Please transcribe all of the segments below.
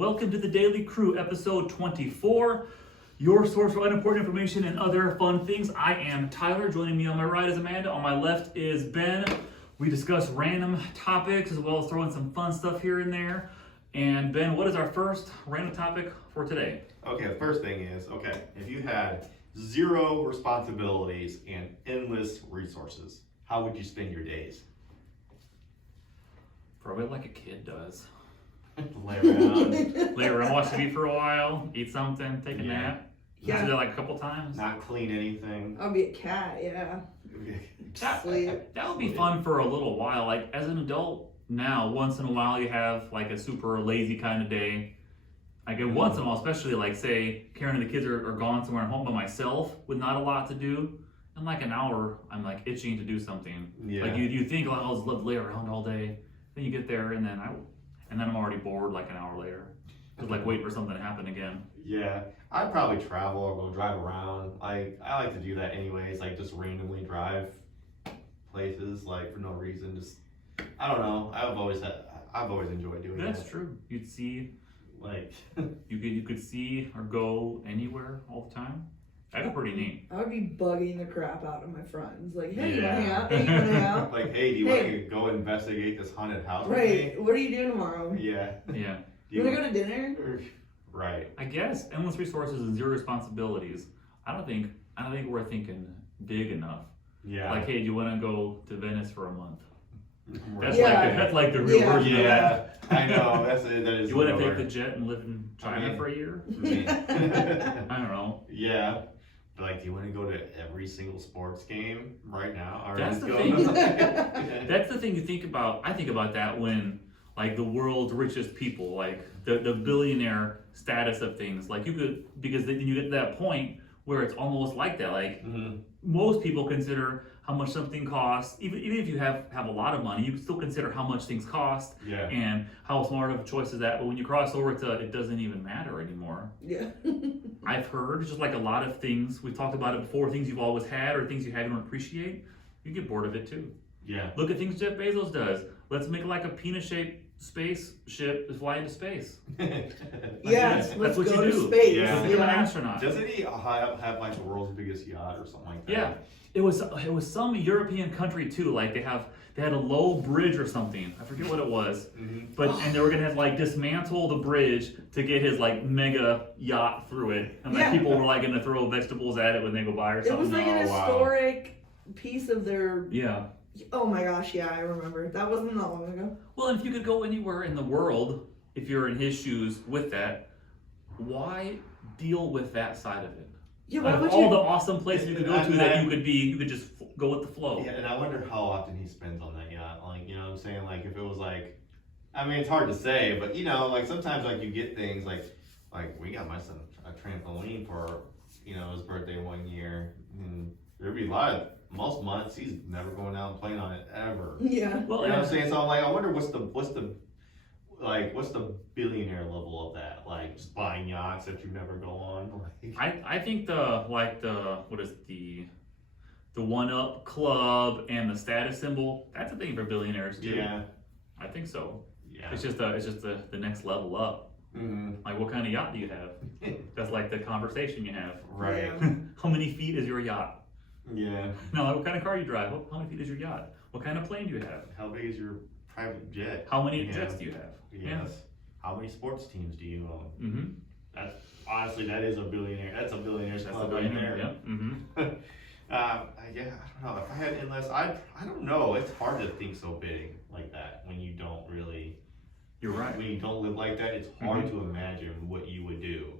Welcome to the Daily Crew, episode 24, your source for unimportant information and other fun things. I am Tyler. Joining me on my right is Amanda. On my left is Ben. We discuss random topics as well as throwing some fun stuff here and there. And Ben, what is our first random topic for today? Okay, the first thing is, if you had zero responsibilities and endless resources, how would you spend your days? Probably like a kid does. Lay around, Lay around, watch TV for a while, eat something, take a Yeah. nap. Yeah. Do that like a couple times. not clean anything. I'll be a cat, yeah. Sleep. That would be fun for a little while. Like as an adult now, once in a while you have like a super lazy kind of day. Like once in a while, especially like say Karen and the kids are gone somewhere, I'm home by myself with not a lot to do. In like an hour, I'm like itching to do something. Yeah. Like you think, like, I'll just lay around all day. Then you get there and then I'm already bored like an hour later. Just like waiting for something to happen again. Yeah, I'd probably travel or go drive around. I like to do that anyways, like just randomly drive places like for no reason. Just I don't know. I've always enjoyed doing That's that. true. You'd see, Like you could see or go anywhere all the time. That'd be pretty neat. I would be bugging the crap out of my friends. Like, hey, you wanna Yeah. hang out? Hey, you wanna hang out? like, hey, do you Hey. want to go investigate this haunted house with Right, what are you doing tomorrow? me? Yeah. Yeah. Do You wanna go to dinner? Right. I guess endless resources and zero responsibilities. I don't think we're thinking big enough. Yeah. Like, hey, do you want to go to Venice for a month? Right. That's like the real Yeah. version of that. Yeah, I know. That is. You want to lower. take the jet and live in China mean- for a year? Man. I don't know. Yeah. But like, do you want to go to every single sports game right now? Or That's just the go thing. Yeah. That's the thing you think about. I think about that when like the world's richest people, like the billionaire status of things. Like you could, because then you get to that point where it's almost like that. Like Mhm. most people consider how much something costs. Even if you have a lot of money, you can still consider how much things cost Yeah. and how smart of a choice is that. But when you cross over to it doesn't even matter anymore. Yeah. I've heard just like a lot of things, we've talked about it before, things you've always had or things you had you don't appreciate, you get bored of it too. Yeah. Look at things Jeff Bezos does. Let's make like a penis-shaped spaceship to fly into space. Yes, that's let's what go you to do. space. Yeah. Let's become an astronaut. Doesn't he have like the world's biggest yacht or something like that? Yeah, it was some European country too. Like they had a low bridge or something. I forget what it was. Mhm. But and they were gonna have to like dismantle the bridge to get his like mega yacht through it. And like Yeah. people were like gonna throw vegetables at it when they go by or It something. was like an Oh, wow. historic piece of their. Yeah. Oh my gosh, yeah, I remember. That wasn't that long ago. Well, and if you could go anywhere in the world, if you're in his shoes with that, why deal with that side of it? Yeah, why Like would all you? the awesome places you could go to that you could just go with the flow. Yeah, and I wonder how often he spends on that yacht. Like, you know what I'm saying? Like, if it was like, I mean, it's hard to say, but you know, like sometimes like you get things like we got my son a trampoline for, you know, his birthday one year, and there'd be a lot of most months he's never going out and playing on it ever. Yeah. Well, You know what I'm saying? So I'm like, I wonder what's the billionaire level of that? Like just buying yachts that you never go on. Like, I think the what is the 1-Up club and the status symbol, that's a thing for billionaires too. yeah, I think so. yeah. It's just the next level up. Mhm. Like what kind of yacht do you have? That's like the conversation you have. Right. Yeah. How many feet is your yacht? Yeah. No, like what kind of car you drive? How many feet is your yacht? What kind of plane do you have? How big is your private jet? How many Yeah. jets do you have? Yes. How many sports teams do you own? Mm-hmm. That's honestly, that is a billionaire. That's a billionaire's That's the club right billionaire. there. Yep. Mm-hmm. Yeah, I don't know. If I had endless, I don't know. It's hard to think so big like that when you don't really, You're right. when you don't live like that. It's hard to imagine what you would do.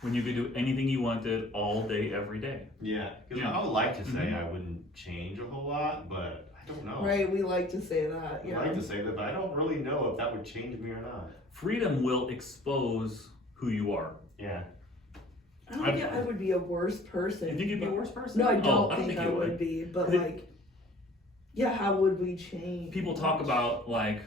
When you could do anything you wanted all day, every day. Yeah, because Yeah. I would like to say Mhm. I wouldn't change a whole lot, but I don't know. Right, we like to say that. I Yeah. like to say that, but I don't really know if that would change me or not. Freedom will expose who you are. Yeah. I don't think I would be a worse person. You think you'd be a but- worse person? No, I Oh, don't think I you would be. But Because it- like, yeah, how would we change? People talk about like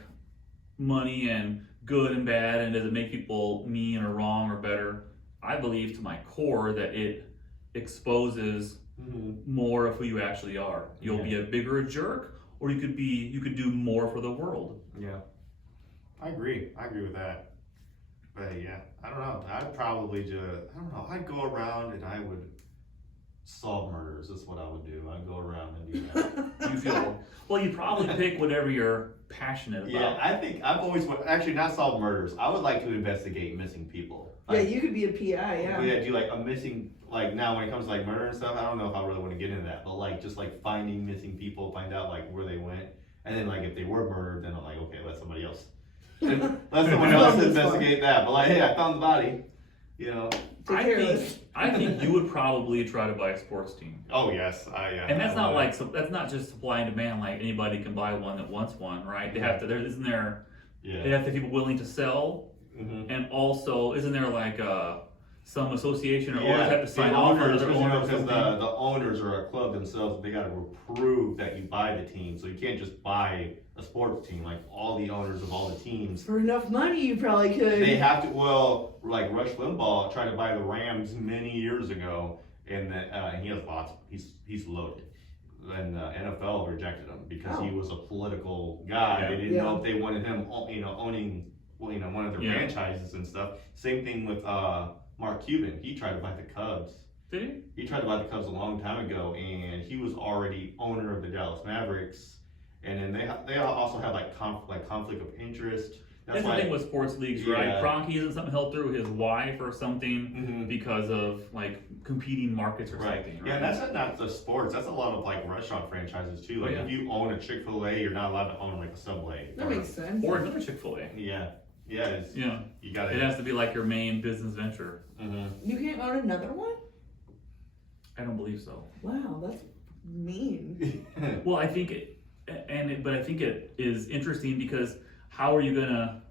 money and good and bad, and does it make people mean or wrong or better? I believe to my core that it exposes Mm-hmm. more of who you actually are. You'll be a bigger jerk, or you could do more for the world. Yeah. I agree with that. But But yeah, I don't know. I'd probably just, I don't know. I'd go around and I would solve murders. That's what I would do. I'd go around and do that. You feel well. You probably pick whatever you're passionate about. Yeah, I think I've always actually not solve murders. I would like to investigate missing people. Yeah, Like, you could be a PI, yeah. do like a missing, like now when it comes to like murder and stuff, I don't know if I really want to get into that, but like just like finding missing people, find out like where they went, and then like if they were murdered, then I'm like, okay, let somebody else, let someone else investigate that. But like, hey, I found the body, you know. I think you would probably try to buy a sports team. Oh yes, And that's not like that's not just supply and demand. Like anybody can buy one that wants one, right? They have to. There isn't there. Yeah. They have to have people willing to sell, Mm-hmm. and also isn't there like some association or owners have to sign off or owners, other because owners or the something? owners are a club themselves. They got to prove that you buy the team, so you can't just buy a sports team. Like all the owners of all the teams, For enough money, you probably could. they have to. Well, like Rush Limbaugh tried to buy the Rams many years ago, and he has lots. He's loaded. And the NFL rejected him because he was a political guy. Yeah. They didn't know if they wanted him, owning, one of their Yeah. franchises and stuff. Same thing with Mark Cuban. He tried to buy the Cubs. Did he? He tried to buy the Cubs a long time ago, and he was already owner of the Dallas Mavericks. And then they also have like conflict of interest. That's the thing with sports leagues, right? Yeah. Kroenke isn't something held through his wife or something Mhm. because of like competing markets or Right. something. Yeah, Right? that's not just sports. That's a lot of like restaurant franchises too. Like Oh, yeah. if you own a Chick-fil-A, you're not allowed to own like a Subway. That makes sense. Or another Chick-fil-A. Yeah. It's, Yeah, you gotta. it has to be like your main business venture. Mhm. You can't own another one? I don't believe so. Wow, that's mean. Well, I think but I think it is interesting because how are you gonna,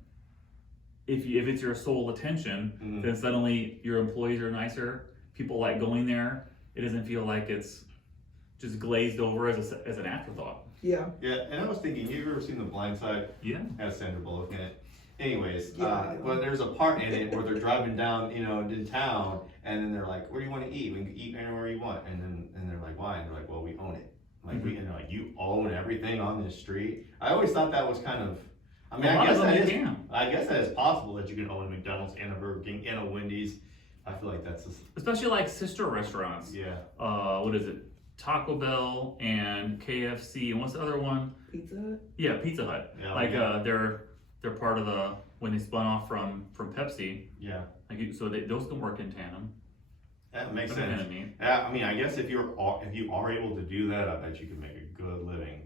if it's your sole attention, Mhm. then suddenly your employees are nicer, people like going there. It doesn't feel like it's just glazed over as an afterthought. Yeah. Yeah, and I was thinking, you ever seen The Blind Side? Yeah. Has Sandra Bullock in it. Anyways, Yeah. well, there's a part in it where they're driving down, in town, and then they're like, "Where do you want to eat? We can eat anywhere you want." And they're like, "Why?" And they're like, "Well, we own it. Like and they're like, you own everything on this street." I always thought that was kind of. I mean, I guess that is possible that you can own a McDonald's and a Burger King and a Wendy's. I feel like that's just, Especially like sister restaurants. yeah. What is it? Taco Bell and KFC and what's the other one? Pizza Hut? Yeah, Pizza Hut. Yeah, Like yeah. they're part of the when they spun off from Pepsi. Yeah, So those can work in tandem. that makes That's kind sense. of neat. Yeah, I mean, I guess if you are able to do that, I bet you can make a good living.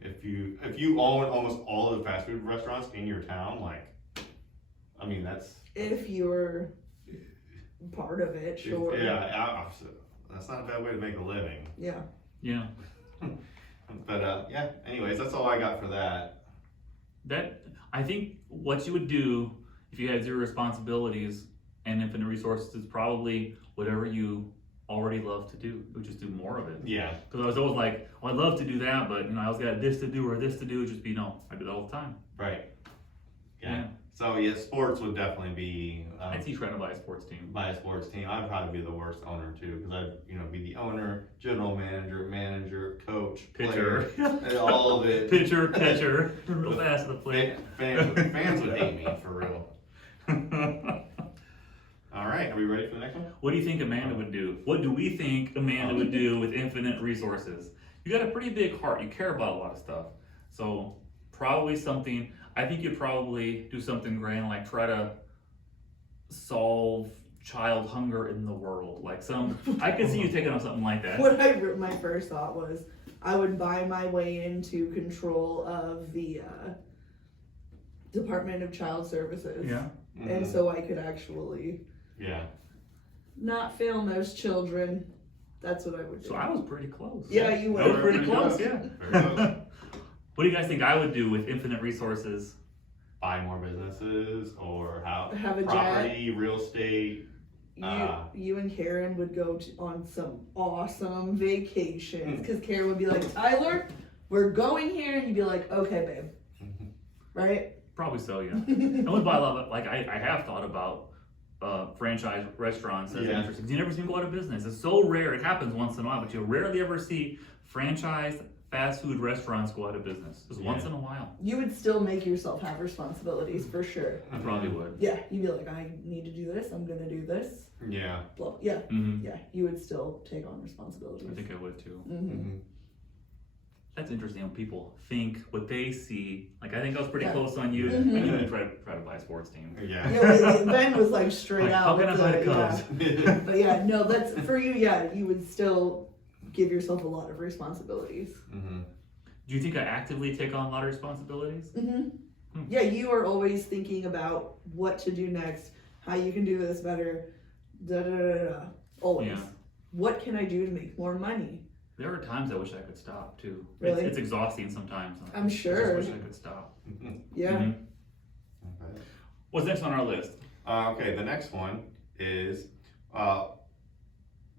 If you own almost all of the fast food restaurants in your town, like, I mean, that's If you're part of it, sure. yeah, that's not a bad way to make a living. Yeah. Yeah. But yeah, anyways, that's all I got for that. That I think what you would do if you had zero responsibilities and infinite resources is probably whatever you already love to do. You would just do more of it. Yeah, Because I was always like, well, I'd love to do that, but I always got this to do or this to do. It'd just be no, I do that all the time. right. Yeah. Yeah. So yeah, sports would definitely be. I'd see trying to buy a sports team. Buy a sports team. I'd probably be the worst owner too, because I'd be the owner, general manager, coach, Pitcher. player, and all of it. Pitcher, catcher, real fast to the plate. Fans would hate me for real. All right, are we ready for the next one? What do you think Amanda would do? What do we think Amanda would do with infinite resources? You got a pretty big heart. You care about a lot of stuff. So probably something, I think you'd probably do something grand, like try to solve child hunger in the world. I could see you taking on something like that. My first thought was I would buy my way into control of the Department of Child Services. Yeah. And so I could actually Yeah. not fail those children. That's what I would do. So I was pretty close. Yeah, you I was were. pretty close, yeah. Very close. What do you guys think I would do with infinite resources? Buy more businesses or Have a jet. property, real estate. You and Karen would go on some awesome vacations because Karen would be like, Tyler, we're going here, and you'd be like, okay, babe, right? Probably so, yeah. I would buy a lot of, I have thought about franchise restaurants as Yeah. interesting. You never see them go out of business. It's so rare. It happens once in a while, but you rarely ever see franchised fast food restaurants go out of business. Just once in a while. You would still make yourself have responsibilities for sure. I probably would. Yeah, you'd be like, I need to do this. I'm gonna do this. Yeah. Blah. Yeah, Mm-hmm. yeah. You would still take on responsibilities. I think I would too. Mm-hmm. That's interesting when people think what they see. Like I think I was pretty Yeah. close on you. Mhm. I didn't try to buy a sports team. Yeah. Yeah, Ben was like straight Like, out. how can I with buy the yeah. Cubs? But yeah, no, that's for you. Yeah, you would still give yourself a lot of responsibilities. Mm-hmm. Do you think I actively take on a lot of responsibilities? Mm-hmm. Yeah, you are always thinking about what to do next, how you can do this better. Da da da da. Always. Yeah. What can I do to make more money? There are times I wish I could stop too. Really? It's exhausting sometimes. I'm sure. I just wish I could stop. Yeah. Mhm. Okay. What's next on our list? Okay, the next one is,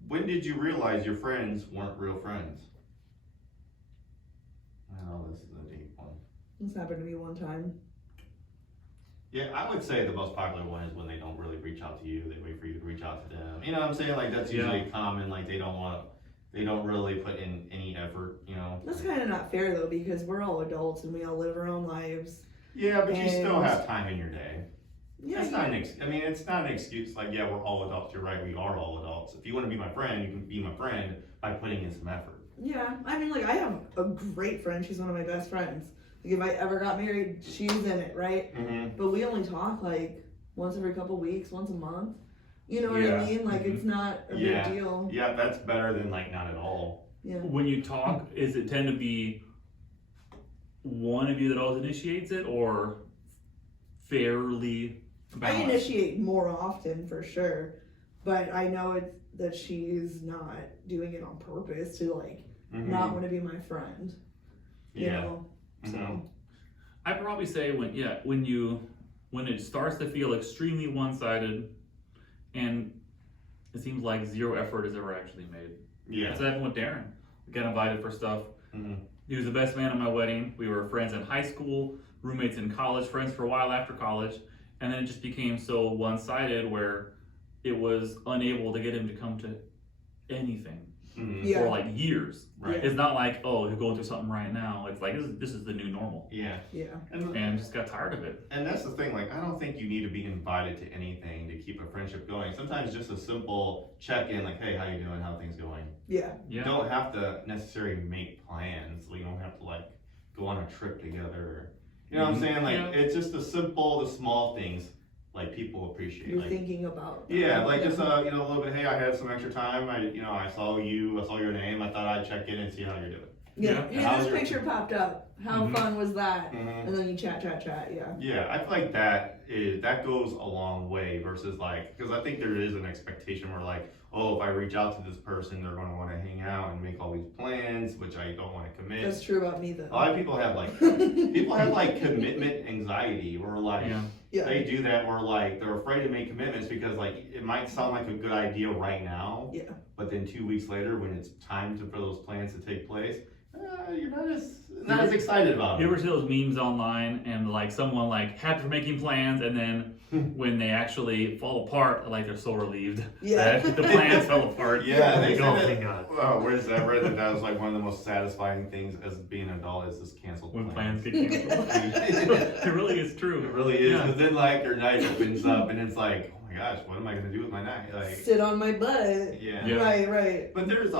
when did you realize your friends weren't real friends? Oh, this is a deep one. This happened to me one time. Yeah, I would say the most popular one is when they don't really reach out to you, they wait for you to reach out to them. You know what I'm saying? Like that's usually common, like they don't really put in any effort, you know? That's kind of not fair though, because we're all adults and we all live our own lives. Yeah, but you still And- have time in your day. Yeah, It's not it's not an excuse, like, yeah, we're all adults, you're right, we are all adults. If you wanna be my friend, you can be my friend by putting in some effort. yeah. I mean, like I have a great friend. She's one of my best friends. Like if I ever got married, she's in it, right? Mm-hmm. But we only talk like once every couple weeks, once a month. You know what Yeah. I mean? Like Mhm. it's not a Yeah. big deal. Yeah, that's better than like not at all. Yeah. When you talk, is it tend to be one of you that always initiates it, or fairly I balanced? initiate more often for sure, but I know it's that she's not doing it on purpose to like Mhm. not want to be my friend. You Yeah. know? So Mhm. I'd probably say when it starts to feel extremely one-sided, and it seems like zero effort is ever actually made. Yeah. That's what happened with Darren. We got invited for stuff. Mhm. He was the best man at my wedding. We were friends in high school, roommates in college, friends for a while after college, and then it just became so one-sided where it was unable to get him to come to anything Mhm. Yeah. for like years. Right. It's not like, oh, you're going through something right now. It's like this is the new normal, Yeah. yeah. and just got tired of it. And that's the thing, like, I don't think you need to be invited to anything to keep a friendship going. Sometimes just a simple check-in, like, hey, how you doing? How are things going? Yeah. You Yeah. don't have to necessarily make plans. You don't have to, like, go on a trip together. You know what I'm Mhm. saying? Like, Yeah. it's just the small things, like, people appreciate. You're Like, thinking about yeah, like just a little bit. Hey, I had some extra time. I saw your name. I thought I'd check in and see how you're doing. yeah. Yeah. Hey, How's this your- picture popped up. How Mhm. fun was that? Mm-hmm. And then you chat. Yeah. Yeah, I feel like that goes a long way versus like, because I think there is an expectation where like, oh, if I reach out to this person, they're going to want to hang out and make all these plans, which I don't want to commit. That's true about me A though. lot of people have like commitment anxiety, where like Yeah. Yeah. they do that where like they're afraid to make commitments because like it might sound like a good idea right now, Yeah. but then 2 weeks later when it's time for those plans to take place, you're not as excited about You it. ever see those memes online and like someone like happy for making plans, and then when they actually fall apart, like they're so relieved Yeah. that the plans fell apart. Yeah, they they go, oh, said thank that. God. Well, where's that? I read that was like one of the most satisfying things as being an adult is this canceled When plans. plans get canceled. It really is It true. really is, Yeah. because then like your night opens up and it's like, oh my gosh, what am I gonna do with my night? Like, Sit on my butt. yeah. Yeah. Right. But there's a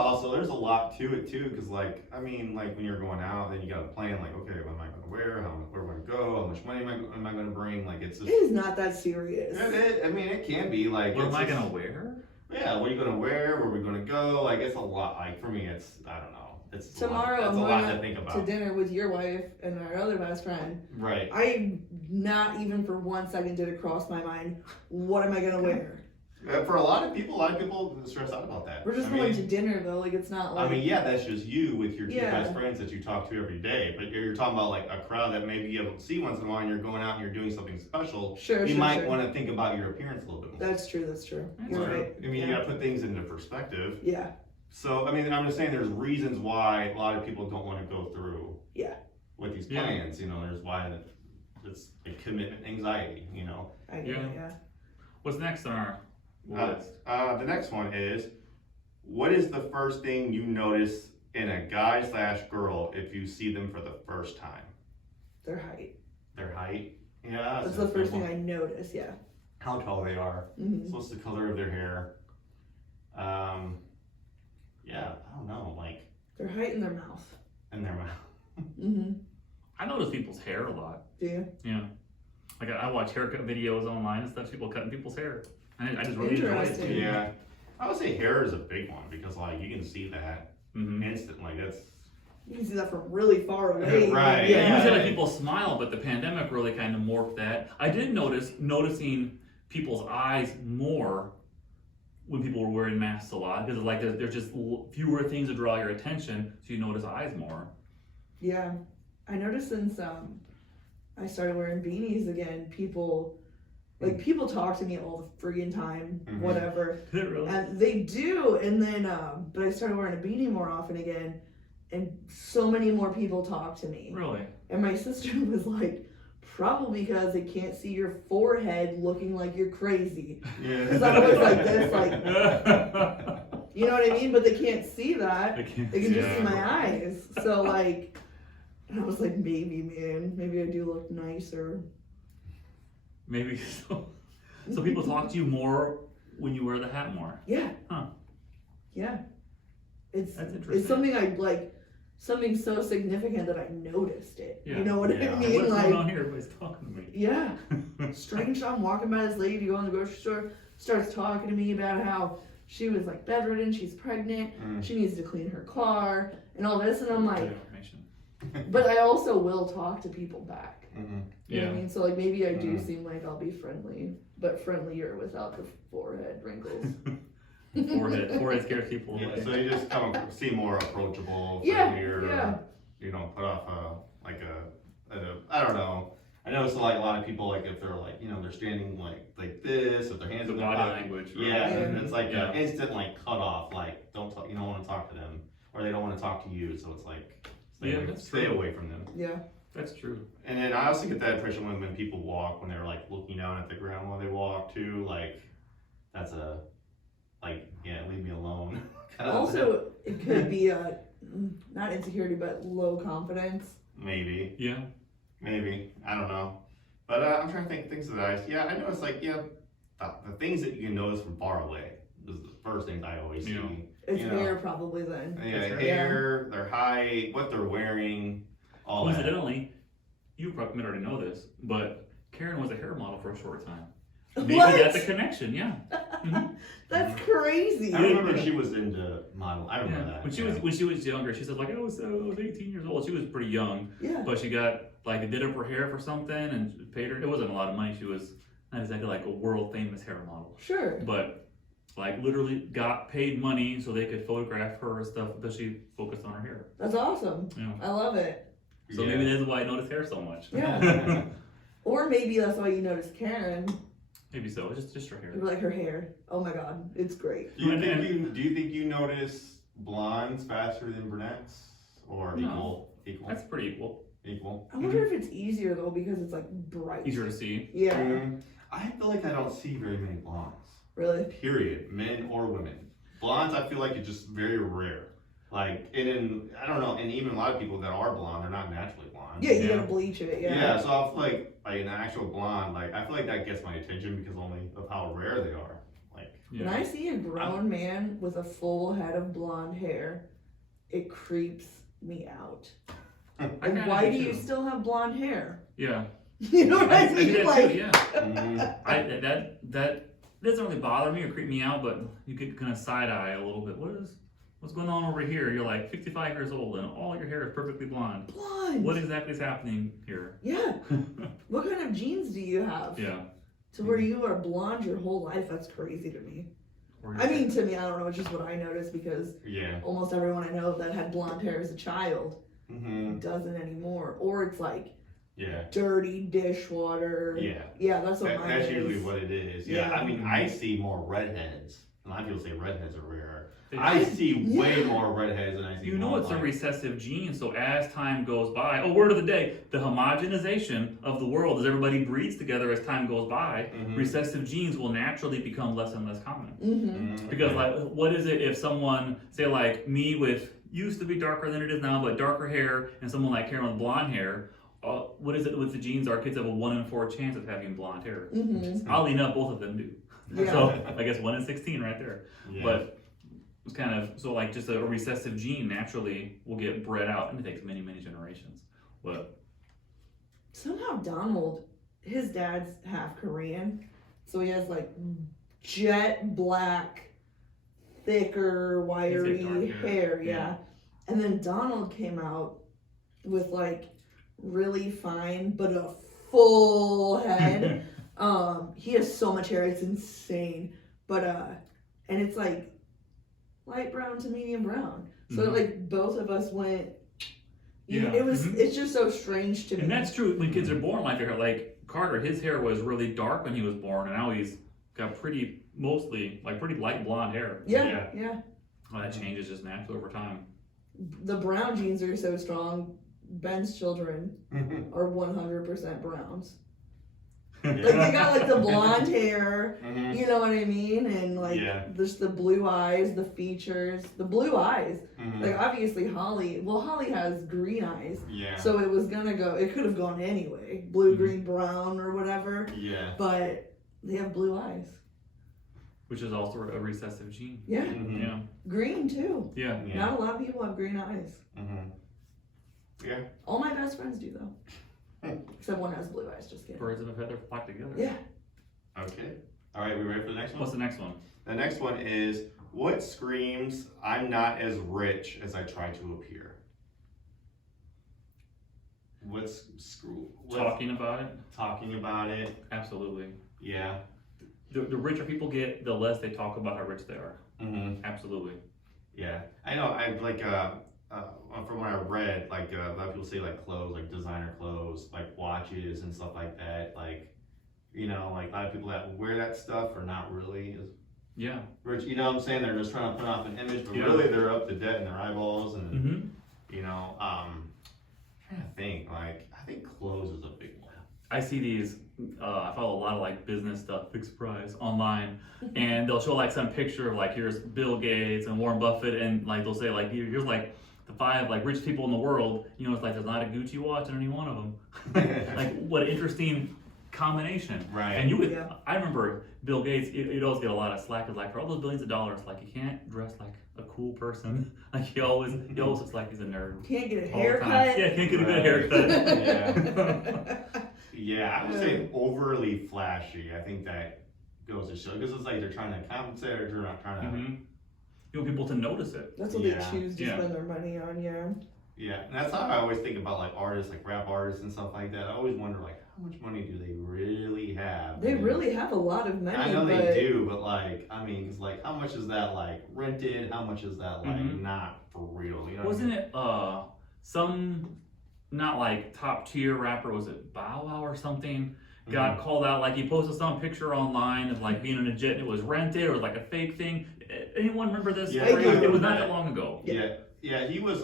lot to it too, because like I mean, like when you're going out, then you got to plan like, okay, what am I gonna wear? Where am I gonna go? How much money am I gonna bring? Like it's It just. is not that serious. I mean, it can be like. What am it's I just- gonna wear? Yeah, what are you gonna wear? Where are we gonna go? Like it's a lot. Like for me, it's I don't know. It's Tomorrow It's I'm a lot going to think to about. dinner with your wife and our other best friend. Right. I not even for 1 second did it cross my mind. What am I gonna wear? For a lot of people stress out about that. We're just I going mean, to dinner though. Like it's not like. I mean, yeah, that's just you with your two Yeah. best friends that you talk to every day. But you're talking about like a crowd that maybe you don't see once in a while, and you're going out and you're doing something special. Sure. You might want to think about your appearance a little bit more. That's true. You're Right. right. I mean, you yeah. gotta put things into perspective. Yeah. So, I mean, I'm just saying there's reasons why a lot of people don't want to go through. Yeah. With these Yeah. plans, there's why it's a commitment anxiety, I get Yeah. it. Yeah. What's next on our list? The next one is, what is the first thing you notice in a guy / girl if you see them for the first time? Their height. Their height. Yeah, That's the first thing I notice. Yeah. How tall they are. Mm-hmm. So what's the color of their hair? Yeah, I don't know, like Their height and their mouth. in their mouth. Mm-hmm. I notice people's hair a lot. Do you? Yeah. Like I watch haircut videos online and stuff, people cutting people's hair. I just really enjoy it. Interesting. Too. Yeah, I would say hair is a big one because like you can see that Mm-hmm. instantly. That's You can see that from really far away. Right, Yeah, yeah. usually like people smile, but the pandemic really kind of morphed that. I did noticing people's eyes more when people were wearing masks a lot because like there's just fewer things to draw your attention, so you notice eyes more. Yeah. I noticed since I started wearing beanies again, people talk to me all the friggin' time, Mhm. whatever. Is it really? And they do, and then but I started wearing a beanie more often again, and so many more people talk to me. Really? And my sister was like, probably because they can't see your forehead looking like you're crazy. Because I'm always like this, like, you know what I mean? But they can't see that. I can't They can just Yeah. see my eyes. So like, and I was like, maybe, man, maybe I do look nicer. Maybe so. So people talk to you more when you wear the hat more. Yeah. Huh. Yeah. That's It's interesting. something I like, something so significant that I noticed it. Yeah. You know what Yeah. I mean? What's Like, going on here? Everybody's talking to me. yeah. Strange. I'm walking by this lady going to the grocery store, starts talking to me about how she was like bedridden, she's pregnant, Mm. she needs to clean her car, and all this, and I'm like, Good information. but I also will talk to people back. Mhm. You know what I Yeah. mean? So like maybe I do Mhm. seem like I'll be friendly, but friendlier without the forehead wrinkles. Forehead scares people Yeah, away. so you just seem more approachable. Yeah, friendlier, yeah. You don't put off I don't know. I notice like a lot of people like if they're like they're standing like this with their hands The in their body pocket. language. Right? Yeah, Yeah. and it's like Yeah. an instant like cut off. Like don't talk, you don't want to talk to them, or they don't want to talk to you. So it's like Yeah, that's stay true. away from them. Yeah. That's true. And then I also get that impression when people walk, when they're like looking down at the ground while they walk too. Like that's a leave me alone. Also, it could be not insecurity, but low confidence. maybe. Yeah. Maybe. I don't know. But I'm trying to think of things that I noticed the things that you can notice from far away is the first things I always Yeah. see. It's You know. hair probably then. Yeah, That's right. hair, their height, what they're wearing, all that. Coincidentally, you probably already know this, but Karen was a hair model for a short time. Maybe What? that's a connection, yeah. Mhm. That's crazy. I remember she was into model. I remember Yeah. that. When she was younger, she said like I was 18 years old. She was pretty young, Yeah. but she got like did up her hair for something and paid her. It wasn't a lot of money. She was not exactly like a world famous hair model, Sure. but like literally got paid money so they could photograph her and stuff because she focused on her hair. That's awesome. Yeah. I love it. So maybe that's why I noticed hair so much. Yeah. Or maybe that's why you noticed Karen. Maybe so. Just her hair. You like her hair. Oh my god, it's great. Do you think you notice blondes faster than brunettes, or No. equal? That's pretty equal. Equal. I wonder if it's easier though because it's like bright. Easier to see. Yeah. I feel like I don't see very many blondes. Really? Period, men or women. Blondes, I feel like it's just very rare. Like, and I don't know, and even a lot of people that are blonde, they're not naturally blonde. Yeah, you Yeah. gotta bleach it. Yeah. Yeah, so I feel like an actual blonde, like I feel like that gets my attention because only of how rare they are. Like, When I see a grown man with a full head of blonde hair, it creeps me out. I Like, kinda why do do you too. still have blonde hair? Yeah. You know what I I do mean? that Like, too, yeah. That doesn't really bother me or creep me out, but you could kind of side eye a little bit. What's going on over here? You're like 55 years old and all your hair is perfectly blonde. blonde. What exactly is happening here? Yeah. What kind of genes do you have? Yeah. To where you are blonde your whole life? That's crazy to me. Or I mean, to me, I don't know. It's just what I noticed because yeah. almost everyone I know that had blonde hair as a child Mm-hmm. doesn't anymore. Or it's like Yeah. dirty dishwater. Yeah. Yeah, that's what mine That's is. usually what it is. Yeah. Yeah. I mean, I see more redheads. A lot of people say redheads are rare. They- I see way Yeah. more redheads than I see You know blonde, it's a like- recessive gene, so as time goes by, word of the day, the homogenization of the world as everybody breeds together as time goes by, Mhm. recessive genes will naturally become less and less common. Mm-hmm. Mhm. Because like, what is it if someone, say like me with used to be darker than it is now, but darker hair, and someone like Karen with blonde hair, what is it with the genes? Our kids have a 1 in 4 chance of having blonde hair. Mm-hmm. Oddly enough, both of them do. Yeah. So I guess 1 in 16 right there. Yeah. But it's kind of so like just a recessive gene naturally will get bred out, and it takes many generations. But Somehow Donald, his dad's half Korean, so he has like jet black, thicker, wiry dark hair. hair. Yeah. And then Donald came out with like really fine but a full head. He has so much hair, it's insane. But and it's like light brown to medium brown. So Mhm. like both of us went. Yeah. It was. Mhm. It's just so strange to me. and that's true when kids are born like their hair. Like Carter, his hair was really dark when he was born, and now he's got mostly pretty light blonde hair. Yeah. Well, that changes just naturally over time. The brown genes are so strong. Ben's children are 100% browns. Like they got like the blonde hair, Mhm. you know what I mean, and like Yeah. just the blue eyes, the features, the blue eyes. Mhm. Like obviously Holly has green eyes, Yeah. so it was gonna go. It could have gone anyway, blue, Mhm. green, brown, or whatever. Yeah. But they have blue eyes. Which is also a recessive gene. Yeah, Mhm. Yeah. green too. Yeah. Yeah. Not a lot of people have green eyes. Mhm. Yeah. All my best friends do though. Except one has blue eyes. Just kidding. Birds of a feather flock together. Yeah. Okay. All right. We ready for the next one? What's the next one? The next one is what screams I'm not as rich as I try to appear. Talking about it? talking about it? Absolutely. Yeah. The richer people get, the less they talk about how rich they are. Mm-hmm. Absolutely. Yeah. I know. I like from what I read, like a lot of people say like clothes, like designer clothes, like watches and stuff like that. Like, you know, like a lot of people that wear that stuff are not really as Yeah. rich. You know what I'm saying? They're just trying to put off an image, but Yeah. really they're up to debt in their eyeballs and. Mm-hmm. You know, trying to think, like, I think clothes is a big one. I see these, I follow a lot of like business stuff, big surprise, online, and they'll show like some picture of like, here's Bill Gates and Warren Buffett, and like they'll say like, here's like the 5 like rich people in the world, you know, it's like there's not a Gucci watch in any one of them. Like, what an interesting combination. Right. And you would, Yeah. I remember Bill Gates, he'd always get a lot of slack, like for all those billions of dollars, like you can't dress like a cool person. Like he always looks like he's a nerd. Can't get a all the time. haircut. Yeah, can't get a good Right. haircut. Yeah, I would say overly flashy. I think that goes to show, because it's like they're trying to compensate or they're not trying to. Mm-hmm. You want people to notice it. That's what Yeah. they choose to Yeah. spend their money on. Yeah. Yeah, and that's how I always think about like artists, like rap artists and stuff like that. I always wonder like how much money do they really have? They And really have a lot of money. I know but they do, but like I mean, it's like how much is that like rented? How much is that like Mhm. not for real? You know? Wasn't it some not like top tier rapper, was it Bow Wow or something? Got called out, like he posted some picture online of like being in a jet and it was rented or like a fake thing. Anyone remember this? Yeah, story? I do. It was not that long ago. Yeah, he was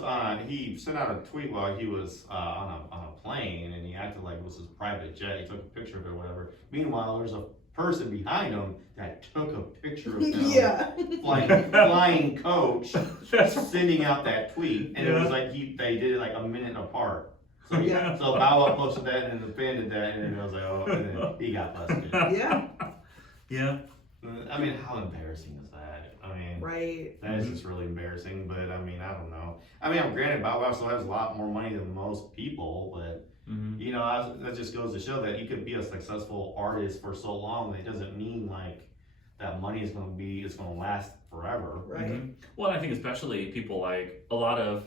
he sent out a tweet while he was on a plane and he acted like it was his private jet. He took a picture of it or whatever. Meanwhile, there's a person behind him that took a picture of him. Yeah. Like flying coach sending out that tweet, and it was like they did it like a minute apart. So, Yeah. so Bow Wow posted that, and then the fan did that, and then it was like, oh, and then he got busted. Yeah. Yeah. I mean, how embarrassing is that? I mean, Right. that is just really embarrassing. But I mean, I don't know. I mean, granted, Bow Wow still has a lot more money than most people, but Mm-hmm. you know, that just goes to show that you could be a successful artist for so long. That it doesn't mean like that money is going to last forever. Right. Mm-hmm. Well, I think especially people like a lot of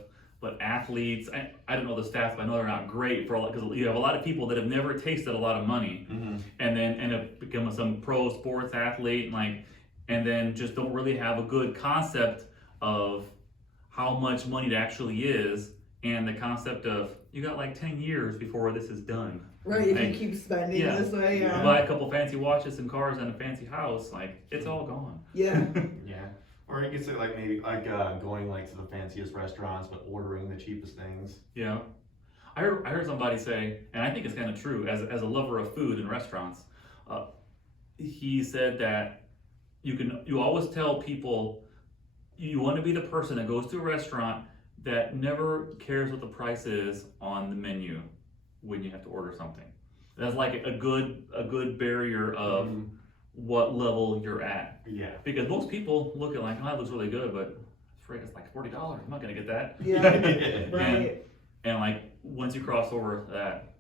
athletes. I don't know the stats, but I know they're not great for because you have a lot of people that have never tasted a lot of money, Mm-hmm. and then end up becoming some pro sports athlete, and then just don't really have a good concept of how much money it actually is, and the concept of you got like 10 years before this is done. Right. If Like, you keep spending yeah. this way. You Yeah. buy a couple fancy watches and cars and a fancy house, like it's all gone. Yeah. Yeah. Or you could say like maybe like going like to the fanciest restaurants but ordering the cheapest things. Yeah. I heard somebody say, and I think it's kind of true, as a lover of food and restaurants, he said that you always tell people you want to be the person that goes to a restaurant that never cares what the price is on the menu when you have to order something. That's like a good barrier of what level you're at. Yeah. Because most people look at like, oh, that looks really good, but frick, it's like $40. I'm not gonna get that. Yeah, right. And like once you cross over that,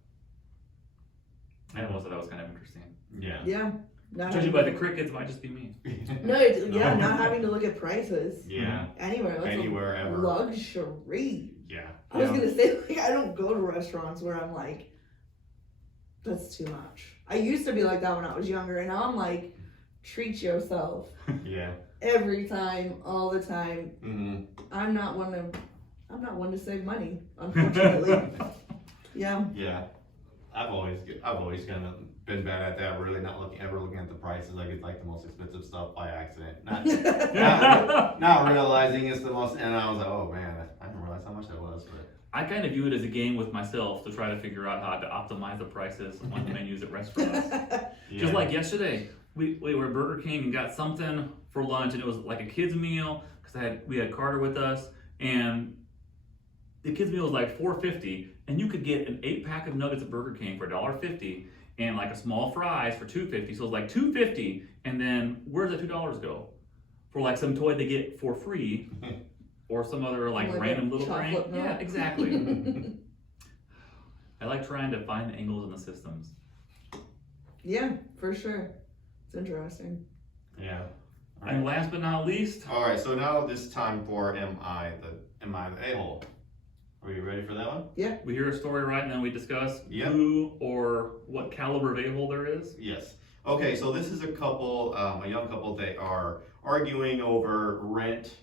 I almost thought that was kind of interesting. Yeah. Yeah. Not Judging having by the crickets, might just be me. No, not having to look at prices Yeah. anywhere. That's Anywhere, a ever. luxury. Yeah. I was gonna say, like, I don't go to restaurants where I'm like, that's too much. I used to be like that when I was younger, and now I'm like, treat yourself Yeah. every time, all the time. Mm-hmm. I'm not one to save money, unfortunately. Yeah. Yeah. I've always kind of been bad at that, really not ever looking at the prices. I get like the most expensive stuff by accident. Not realizing it's the most, and I was like, oh man, I didn't realize how much that was. But I kind of view it as a game with myself to try to figure out how to optimize the prices on the menus at restaurants. yeah. Just like yesterday, we were at Burger King and got something for lunch, and it was like a kid's meal because we had Carter with us, and the kid's meal was like $4.50, and you could get an 8-pack of nuggets at Burger King for $1.50 and like a small fries for $2.50. So it's like $2.50, and then where's the $2 go? For like some toy they get for free, or some other like random little prank. chocolate milk. Yeah, exactly. I like trying to find the angles in the systems. Yeah, for sure. It's interesting. Yeah. All And right. last but not least, All right. So now this time for am I the a-hole? Are you ready for that one? we hear a story, right, and then we discuss Yep. who or what caliber of a-hole there is. Yes. Okay, so this is a couple, a young couple. They are arguing over rent.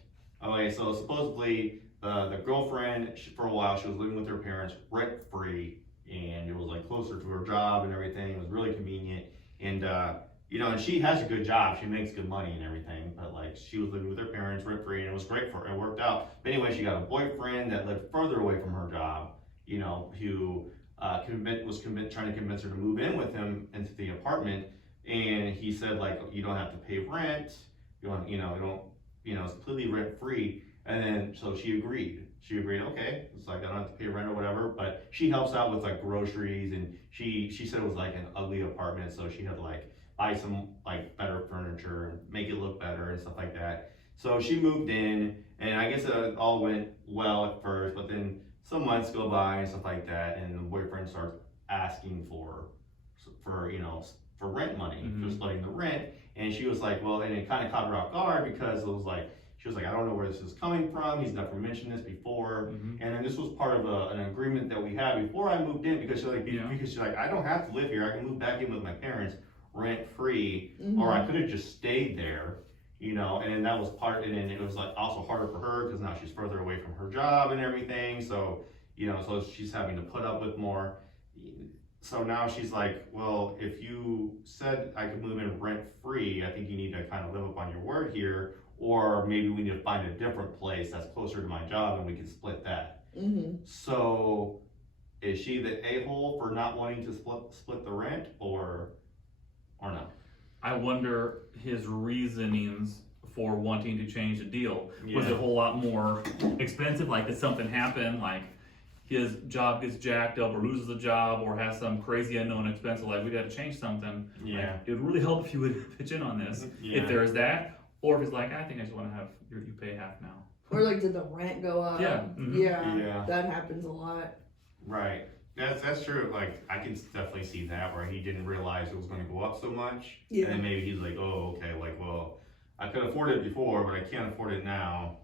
Okay, so supposedly the girlfriend, for a while, she was living with her parents rent free, and it was like closer to her job and everything. It was really convenient, and and she has a good job. She makes good money and everything, but like she was living with her parents rent free, and it was great for her. It worked out. But anyway, she got a boyfriend that lived further away from her job. Who trying to convince her to move in with him into the apartment. And he said, like, you don't have to pay rent. It's completely rent free. And then, so she agreed. Okay. It's like, I don't have to pay rent or whatever, but she helps out with like groceries. And she said it was like an ugly apartment. So she had to like buy some like better furniture and make it look better and stuff like that. So she moved in, and I guess it all went well at first, but then some months go by and stuff like that. And the boyfriend starts asking for rent money, for splitting the rent. And she was like, well, and it kind of caught her off guard because she was like, I don't know where this is coming from. He's never mentioned this before. And then this was part of an agreement that we had before I moved in, because she's like, I don't have to live here. I can move back in with my parents rent free, or I could have just stayed there, and then that was and then it was like also harder for her because now she's further away from her job and everything. So, so she's having to put up with more. So now she's like, well, if you said I could move in rent free, I think you need to kind of live up on your word here, or maybe we need to find a different place that's closer to my job and we can split that. So is she the a-hole for not wanting to split the rent, or no? I wonder his reasonings for wanting to change the deal. Was it Yeah. a whole lot more expensive? Like, did something happen? Like, his job gets jacked up or loses a job or has some crazy unknown expense, like, we got to change something. Yeah. Like, it would really help if you would pitch in on this, Yeah. if there is that. Or if it's like, I think I just want to have, you pay half now. Or like, did the rent go up? Yeah. Yeah. That happens a lot. Right. That's true. Like, I can definitely see that, where he didn't realize it was going to go up so much. Yeah. And then maybe he's like, oh, okay, like, well, I could afford it before, but I can't afford it now.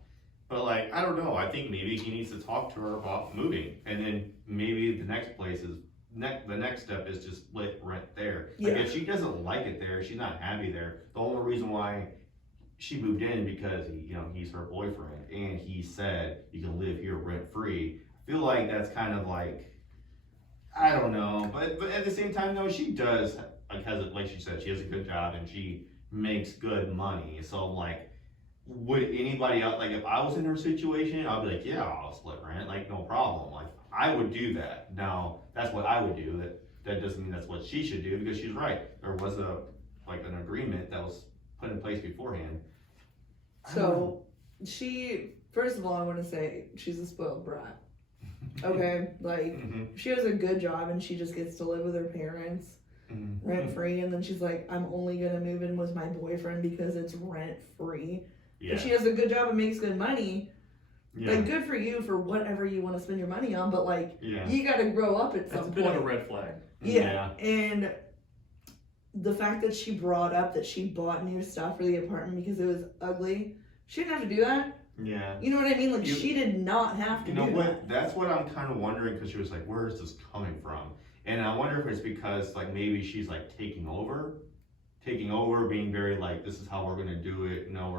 But like, I don't know. I think maybe he needs to talk to her about moving, and then maybe the next place is the next step is just split rent there. Like, Yeah. if she doesn't like it there, she's not happy there. The only reason why she moved in because he's her boyfriend, and he said you can live here rent free. I feel like that's kind of like, I don't know, but at the same time, though, she does like she said, she has a good job and she makes good money. So like, would anybody else, like if I was in her situation, I'd be like, yeah, I'll split rent, like no problem. Like I would do that. Now that's what I would do. That doesn't mean that's what she should do, because she's right. There was an agreement that was put in place beforehand. So she first of all, I want to say she's a spoiled brat. Okay, like Mm-hmm. she has a good job and she just gets to live with her parents Mm-hmm. rent free, and then she's like, I'm only gonna move in with my boyfriend because it's rent free. Yeah. If she has a good job and makes good money, Yeah. like good for you for whatever you want to spend your money on, but like Yeah. you got to grow up at That's a some bit point. of a red flag. Yeah. And the fact that she brought up that she bought new stuff for the apartment because it was ugly, she didn't have to do that. Yeah. You know what I mean? Like You- she did not have to You know do what? that. That's what I'm kind of wondering, because she was like, "Where is this coming from?" And I wonder if it's because like maybe she's like taking over, being very like, "This is how we're gonna do it. No,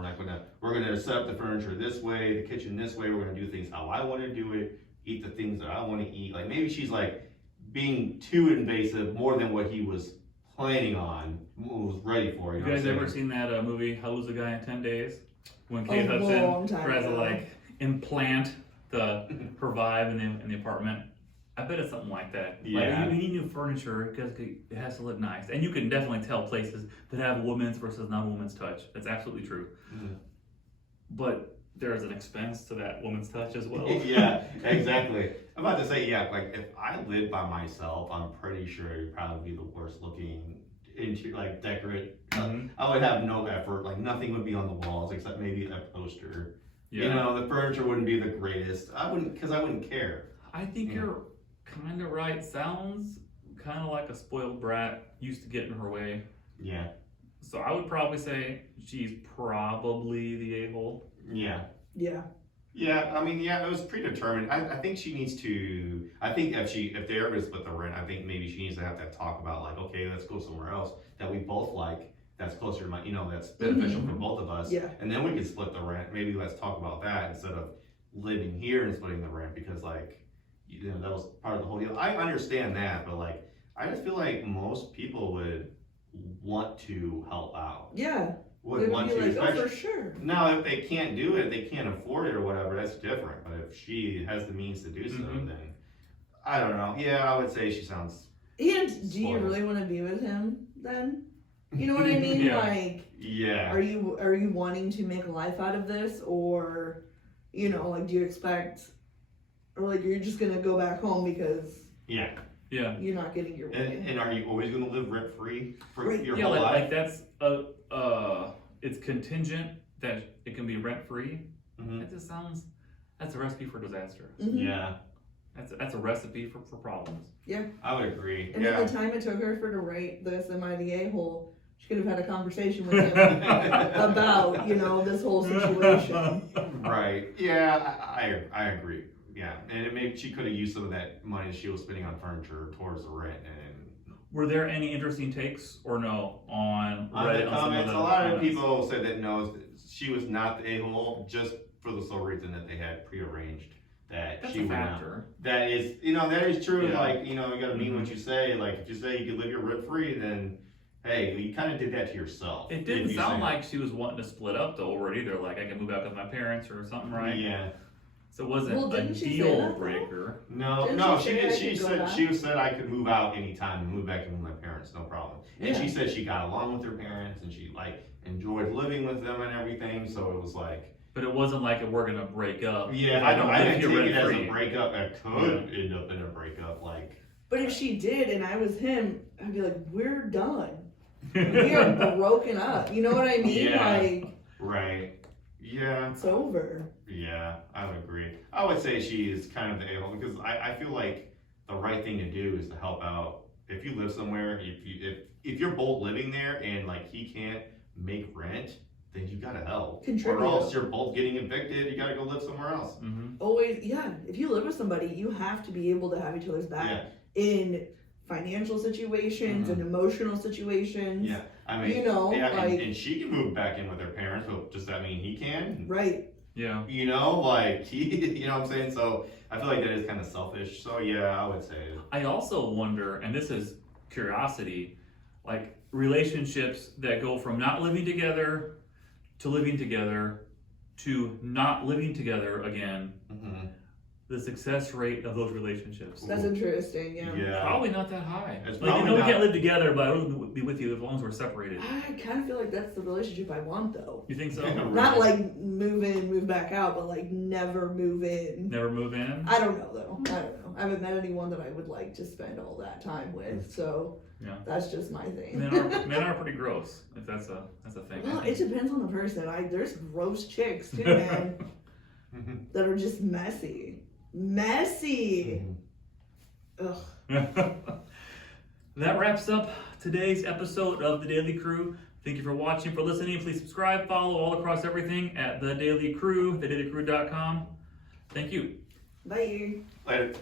we're gonna set up the furniture this way, the kitchen this way. We're gonna do things how I want to do it. Eat the things that I want to eat." Like maybe she's like being too invasive, more than what he was planning on, was ready for. You know guys what I'm ever saying? seen that movie How to Lose a Guy in 10 Days? When A Kate long Hudson time tries to ago. like implant her vibe in the apartment. I bet it's something like that. Yeah. Like, you need new furniture because it has to look nice. And you can definitely tell places that have a woman's versus non-woman's touch. That's absolutely true. Mhm. But there's an expense to that woman's touch as well. Yeah, exactly. I'm about to say, yeah, like if I lived by myself, I'm pretty sure it'd probably be the worst looking into like decorate. Mhm. I would have no effort, like nothing would be on the walls except maybe a poster. Yeah. You know, the furniture wouldn't be the greatest. I wouldn't care. I think Yeah. you're kind of right. Sounds kind of like a spoiled brat used to get in her way. Yeah, So I would probably say she's probably the a-hole. yeah. Yeah. Yeah, I mean, yeah, it was predetermined. I think she needs to. I think if they ever split the rent, I think maybe she needs to have that talk about like, okay, let's go somewhere else that we both like. That's closer to my, that's beneficial for both of us. Yeah. And then we can split the rent. Maybe let's talk about that instead of living here and splitting the rent, because like, that was part of the whole deal. I understand that, but like, I just feel like most people would want to help out. Yeah. Would They would want be to, like, oh, especially. for sure. Now, if they can't do it, they can't afford it or whatever, that's different. But if she has the means to do so, Mhm. then I don't know. Yeah, I would say she sounds. And do you Spoiled. really want to be with him then? You know what I mean? Yeah. Like, Yeah. are you wanting to make a life out of this, or, like, do you expect, or like you're just gonna go back home because Yeah. Yeah. you're not getting your way? And are you always going to live rent free for Right. your Yeah, whole like life? that's it's contingent that it can be rent free. Mhm. That just sounds, that's a recipe for disaster. Mhm. Yeah, That's a recipe for problems. I would agree. And Yeah. then the time it took her to write this "Am I the a-hole?" she could have had a conversation with him about this whole situation. Right. Yeah, I agree. Yeah, and maybe she could have used some of that money she was spending on furniture towards the rent. And Were there any interesting takes or no on on Reddit? the on some comments, the a lot of comments? people said that no, she was not the a-hole, just for the sole reason that they had prearranged that That's she a would not. factor. That is, that is true. Yeah. Like, you gotta mean Mhm. what you say. Like, if you say you could live your rent free, then hey, you kind of did that to yourself. It if didn't you sound say- like she was wanting to split up though, or either like I can move out with my parents or something, right? Yeah. So it wasn't Well, a didn't she say deal that, though? breaker. No, Didn't no, she she say did. I She could go said back? she said I could move out anytime and move back in with my parents, no problem. And Yeah. she said she got along with her parents and she enjoyed living with them and everything. So it was like, But it wasn't like we're gonna break up. yeah, if I don't. I live didn't here take it as a rent-free. breakup. It could end up in a breakup. Like, But if she did and I was him, I'd be like, we're done. We are broken up. You know what I mean? Yeah. Like, right? Yeah. it's over. Yeah, I would agree. I would say she is kind of the a-hole because I feel like the right thing to do is to help out. If you live somewhere, if you're both living there and like he can't make rent, then you gotta help. Contribute. Or else you're both getting evicted. You gotta go live somewhere else. Mm-hmm. Always, yeah. If you live with somebody, you have to be able to have each other's back Yeah, in financial situations and emotional situations. yeah. I mean, yeah, and she can move back in with her parents, but does that mean he can? Right. Yeah. He, you know what I'm saying? So I feel like that is kind of selfish. So yeah, I would say. I also wonder, and this is curiosity, like relationships that go from not living together to living together to not living together again. Mhm. the success rate of those relationships? That's interesting, yeah. Yeah. Probably not that high. It's Like, you probably know, we not. can't live together, but I would be with you as long as we're separated. I kind of feel like that's the relationship I want, though. You think so? Yeah. Not like move in, move back out, but like never move in. Never move in? I don't know, though. I don't know. I haven't met anyone that I would like to spend all that time with, so Yeah. that's just my thing. Men are pretty gross, if that's a thing. Well, it depends on the person. There's gross chicks too, man, that are just messy. Messy. Ugh. That wraps up today's episode of The Daily Crew. Thank you for watching, for listening. Please subscribe, follow all across everything at The Daily Crew, thedailycrew.com. Thank you. Bye. Later.